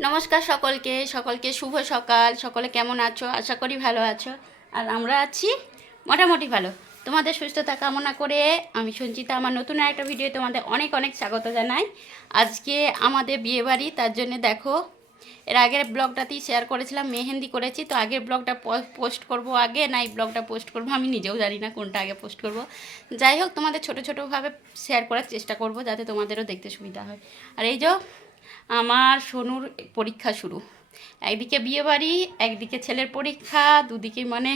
নমস্কার সকলকে সকলকে শুভ সকাল। সকলে কেমন আছো? আশা করি ভালো আছো। আর আমরা আছি মোটামুটি ভালো। তোমাদের সুস্থতা কামনা করে আমি সঞ্চিতা আমার নতুন একটা ভিডিও তোমাদের অনেক অনেক স্বাগত জানাই। আজকে আমাদের বিয়েবাড়ি, তার জন্য দেখো এর আগের ব্লগটাতেই শেয়ার করেছিলাম মেহেন্দি করেছি, তো আগের ব্লগটা পোস্ট করব আগে না এই ব্লগটা পোস্ট করব আমি নিজেও জানি না কোনটা আগে পোস্ট করব। যাই হোক, তোমাদের ছোটো ছোটোভাবে শেয়ার করার চেষ্টা করব যাতে তোমাদেরও দেখতে সুবিধা হয়। আর এই যে আমার সোনুর পরীক্ষা শুরু, একদিকে বিয়েবাড়ি একদিকে ছেলের পরীক্ষা, দুদিকে মানে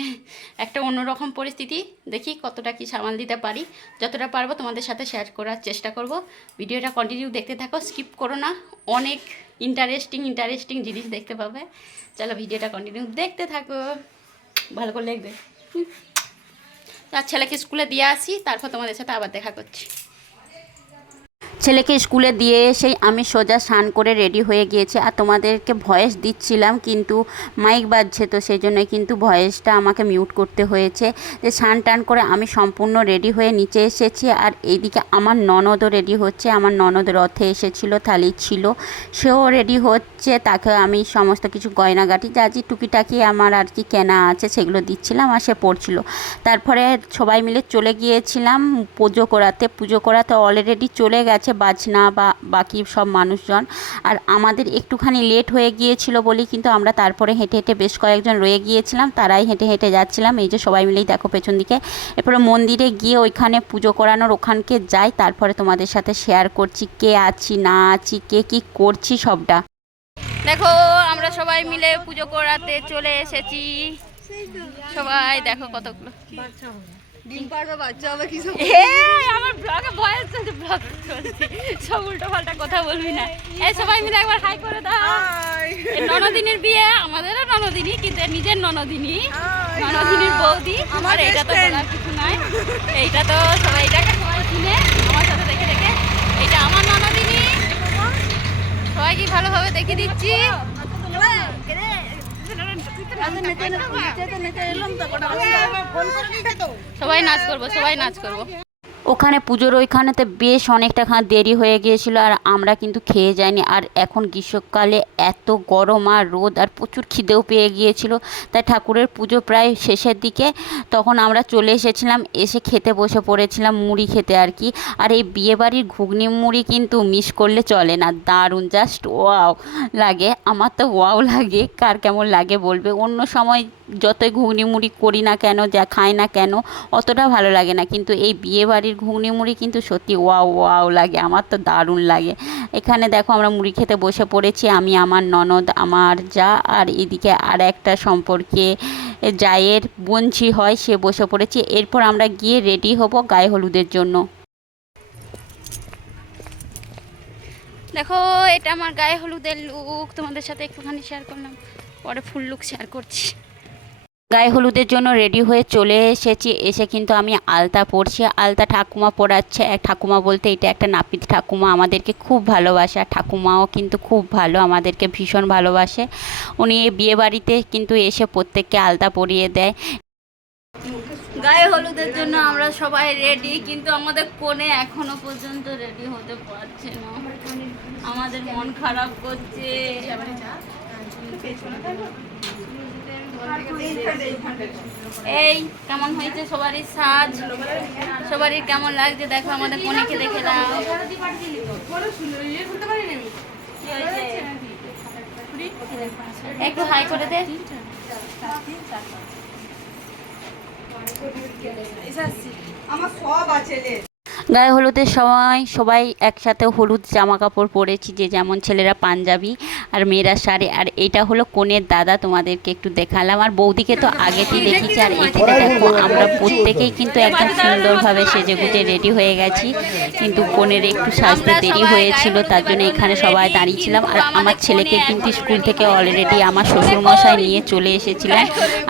একটা অন্যরকম পরিস্থিতি। দেখি কতটা কি সামাল দিতে পারি, যতটা পারবো তোমাদের সাথে শেয়ার করার চেষ্টা করব। ভিডিওটা কন্টিনিউ দেখতে থাকো, স্কিপ করো না, অনেক ইন্টারেস্টিং জিনিস দেখতে পাবে। চলো ভিডিওটা কন্টিনিউ দেখতে থাকো, ভালো করে দেখবে। তার ছেলেকে স্কুলে দিয়ে আসি, তারপর তোমাদের সাথে আবার দেখা করছি। ছেলেকে স্কুলে দিয়ে এসেই আমি সোজা স্নান করে রেডি হয়ে গিয়েছি, আর তোমাদেরকে ভয়েস দিচ্ছিলাম কিন্তু মাইক বাজছে, তো সেই জন্যই কিন্তু ভয়েসটা আমাকে মিউট করতে হয়েছে। যে স্নান টান করে আমি সম্পূর্ণ রেডি হয়ে নিচে এসেছি, আর এইদিকে আমার ননদও রেডি হচ্ছে। আমার ননদ রথে এসেছিলো, থালি ছিল, সেও রেডি হচ্ছে। তাকে আমি সমস্ত কিছু গয়নাগাটি যা যে টুকিটাকি আমার আর কি কেনা আছে সেগুলো দিচ্ছিলাম, আর সে পড়ছিল। তারপরে সবাই মিলে চলে গিয়েছিলাম পুজো করাতে অলরেডি চলে গেছে বাজনা বা বাকি সব মানুষজন। আর আমাদের একটুখানি লেট হয়ে গিয়েছিল বলি কিন্তু আমরা তারপরে হেঁটে হেঁটে বেশ কয়েকজন রয়ে গিয়েছিলাম, তারাই হেঁটে হেঁটে যাচ্ছিলাম। এই যে সবাই মিলেই দেখো পেছন দিকে। এরপরে মন্দিরে গিয়ে ওইখানে পুজো করানোর ওখানকে যাই, তারপরে তোমাদের সাথে শেয়ার করছি কে আছি না আছি, কে কি করছি সবটা। দেখো আমরা সবাই মিলে পুজো করাতে চলে এসেছি। সবাই দেখো কতগুলো আমার ব্লগে ভয়েস চলছে, ব্লগ চলছে, সব উল্টো পাল্টা কথা বলবি না। এই সবাই মিলে একবার হাই করে দাও। ননদিনীর বিয়ে, আমাদেরও ননদিনী কিন্তু নিজের ননদিনীর বৌদি। আমার এটা তো বলার কিছু নয়, এইটা তো সবাই এটাকে সবাই চিনে আমার সাথে দেখে দেখে। এইটা আমার ননদিনী, সবাইকে ভালোভাবে দেখে দিচ্ছি। সবাই নাচ করবো। ওখানে পুজোর ওইখানেতে বেশ অনেকটা দেরি হয়ে গিয়েছিল, আর আমরা কিন্তু খেয়ে যাইনি। আর এখন গ্রীষ্মকালে এত গরম আর রোদ, আর প্রচুর খিদেও পেয়ে গিয়েছিল, তাই ঠাকুরের পুজো প্রায় শেষের দিকে তখন আমরা চলে এসেছিলাম, এসে খেতে বসে পড়েছিলাম, মুড়ি খেতে আর কি। আর এই বিয়েবাড়ির ঘুগনি মুড়ি কিন্তু মিস করলে চলে না, দারুণ, জাস্ট ওয়াও লাগে। আমার তো ওয়াও লাগে, কার কেমন লাগে বলবে। অন্য সময় যতই ঘুগনি মুড়ি করি না কেন, যা খাই না কেন, অতটা ভালো লাগে না, কিন্তু এই বিয়েবাড়ির ঘুগনি মুড়ি কিন্তু সত্যি ওয়াও ওয়াও লাগে, আমার তো দারুণ লাগে। এখানে দেখো আমরা মুড়ি খেতে বসে পড়েছি, আমি, আমার ননদ, আমার যা, আর এদিকে আর একটা সম্পর্কে জায়ের বোনঝি হয়, সে বসে পড়েছি। এরপর আমরা গিয়ে রেডি হব গায়ে হলুদের জন্য। দেখো এটা আমার গায়ে হলুদের লুক, তোমাদের সাথে একটুখানি শেয়ার করলাম, পরে ফুল লুক শেয়ার করছি। গায়ে হলুদের জন্য রেডি হয়ে চলে এসেছি, এসে কিন্তু আমি আলতা পরছি। আলতা ঠাকুমা পরাচ্ছে, ঠাকুমা বলতে এটা একটা নাপিত ঠাকুমা, আমাদেরকে খুব ভালোবাসে। আর ঠাকুমাও কিন্তু খুব ভালো, আমাদেরকে ভীষণ ভালোবাসে। উনি বিয়ে বাড়িতে কিন্তু এসে প্রত্যেককে আলতা পরিয়ে দেয়। গায়ে হলুদের জন্য আমরা সবাই রেডি, কিন্তু আমাদের কোণে এখনো পর্যন্ত রেডি হতে পারছে না, আমাদের মন খারাপ করছে। এই কেমন হয়েছে সবারই সাজ, সবারই কেমন লাগছে দেখো, আমাদের কোনেকে দেখে দাও। একটু হাই করে দে। আমার সব আছে। গায়ে হলুদের সময় সবাই একসাথে হলুদ জামা কাপড় পরেছি, যে যেমন ছেলেরা পাঞ্জাবি আর মেয়েরা শাড়ি। আর এটা হলো কনের দাদা, তোমাদেরকে একটু দেখালাম। আর বৌদিকে তো আগেতেই দেখেছি। আর এখানে দেখো আমরা প্রত্যেকেই কিন্তু একদম সুন্দরভাবে সেজে গুজে রেডি হয়ে গেছি, কিন্তু কনের একটু সাজতে দেরি হয়েছিল, তার জন্য এখানে সবাই দাঁড়িয়েছিলাম। আর আমার ছেলেকে কিন্তু স্কুল থেকে অলরেডি আমার শ্বশুরমশাই নিয়ে চলে এসেছিলেন,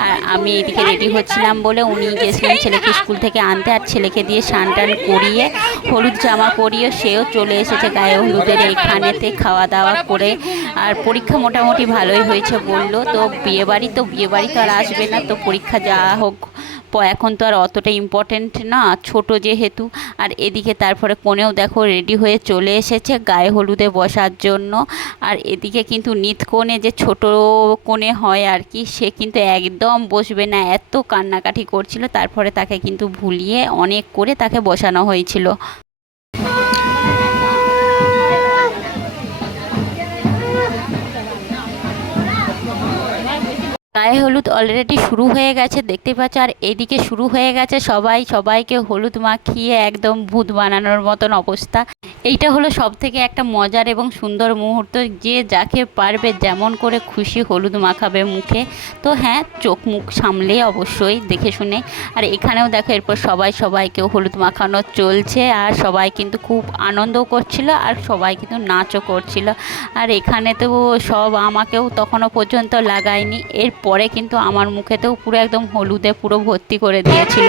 আর আমি এদিকে রেডি হচ্ছিলাম বলে উনি গেছিলেন ছেলেকে স্কুল থেকে আনতে। আর ছেলেকে দিয়ে স্নান টান করিয়ে হলুদ জামা পরিয়ে সেও চলে এসেছে গায়ে হলুদের এইখানেতে, খাওয়া দাওয়া করে। আর পরীক্ষা মোটামুটি ভালোই হয়েছে বললো। তো বিয়েবাড়ি তো আর আসবে না, তো পরীক্ষা যা হোক এখন তো আর অতটা ইম্পর্টেন্ট না, ছোট যেহেতু। আর এদিকে তারপরে কনেও দেখো রেডি হয়ে চলে এসেছে গায়ে হলুদে বসার জন্য। আর এদিকে কিন্তু নিত কোণে যে ছোট কোণে হয় আর কি, সে কিন্তু একদম বসবে না, এত কান্নাকাটি করছিল। তারপরে তাকে কিন্তু ভুলিয়ে অনেক করে তাকে বসানো হয়েছিল। গায়ে হলুদ অলরেডি শুরু হয়ে গেছে, দেখতে পাচ্ছ। আর এদিকে শুরু হয়ে গেছে সবাইকে হলুদ মাখিয়ে একদম ভূত বানানোর মতন অবস্থা। এইটা হলো সব থেকে একটা মজার এবং সুন্দর মুহূর্ত, যে যাকে পারবে যেমন করে খুশি হলুদ মাখাবে মুখে। তো হ্যাঁ, চোখ মুখ সামলে অবশ্যই দেখে শুনে। আর এখানেও দেখো এরপর সবাইকে হলুদ মাখানো চলছে, আর সবাই কিন্তু খুব আনন্দও করছিল, আর সবাই কিন্তু নাচও করছিল। আর এখানে তো সব আমাকেও তখনও পর্যন্ত লাগায়নি, এরপরে কিন্তু আমার মুখেতেও পুরো একদম হলুদে পুরো ভর্তি করে দিয়েছিল।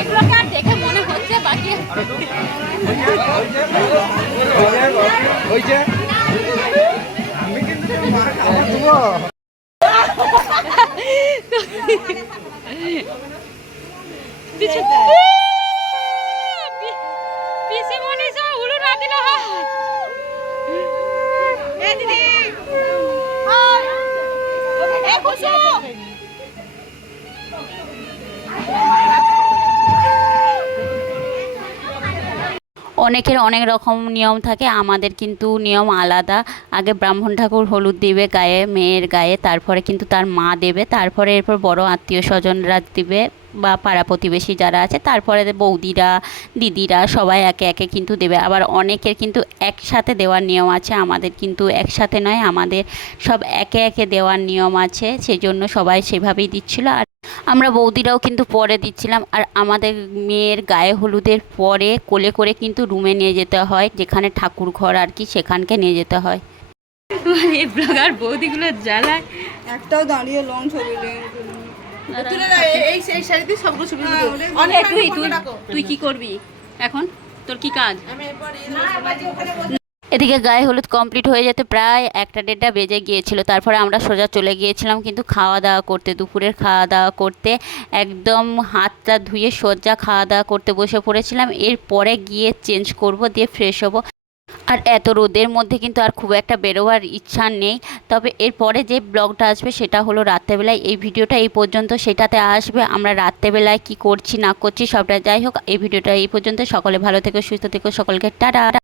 এগুলোকে আর দেখে মনে হচ্ছে বাকি অনেকের অনেক রকম নিয়ম থাকে, আমাদের কিন্তু নিয়ম আলাদা। আগে ব্রাহ্মণ ঠাকুর হলুদ দিবে গায়ে, মেয়ের গায়ে, তারপরে কিন্তু তার মা দেবে, তারপরে এরপর বড় আত্মীয় স্বজনরা দিবে বা পাড়া প্রতিবেশী যারা আছে, তারপরে বৌদিরা দিদিরা সবাই একে একে কিন্তু দেবে। আবার অনেকের কিন্তু একসাথে দেওয়ার নিয়ম আছে, আমাদের কিন্তু একসাথে নয়, আমাদের সব একে একে দেওয়ার নিয়ম আছে, সেজন্য সবাই সেভাবেই দিচ্ছিল। আর আমরা বৌদিরাও কিন্তু পরে দিচ্ছিলাম। আর আমাদের মেয়ের গায়ে হলুদের পরে কোলে করে কিন্তু রুমে নিয়ে যেতে হয়, যেখানে ঠাকুর ঘর আর কি, সেখানকে নিয়ে যেতে হয়। এই ব্লগার বৌদিগুলো জ্বালায়, একটাও দাঁড়িয়ে লং ছবি তুই কি করবি এখন, তোর কি কাজ? এদিকে গায়ে হলুদ কমপ্লিট হয়ে যেতে প্রায় 1টা 1:30 বেজে গিয়েছিল। তারপরে আমরা সোজা চলে গিয়েছিলাম কিন্তু খাওয়া দাওয়া করতে, দুপুরের খাওয়া দাওয়া করতে। একদম হাতটা ধুয়ে সোজা খাওয়া দাওয়া করতে বসে পড়েছিলাম। এরপরে গিয়ে চেঞ্জ করব, দিয়ে ফ্রেশ হব। আর এত রোদের মধ্যে কিন্তু আর খুব একটা বেরোবার ইচ্ছা নেই। তবে এরপরে যে ব্লগটা আসবে সেটা হলো রাত্রেবেলায়, এই ভিডিওটা এই পর্যন্ত সেটাতে আসবে আমরা রাত্রেবেলায় কি করছি না করছি সবটা। যাই হোক, এই ভিডিওটা এই পর্যন্ত। সকলে ভালো থেকো, সুস্থ থেকো, সকলকে টাটা।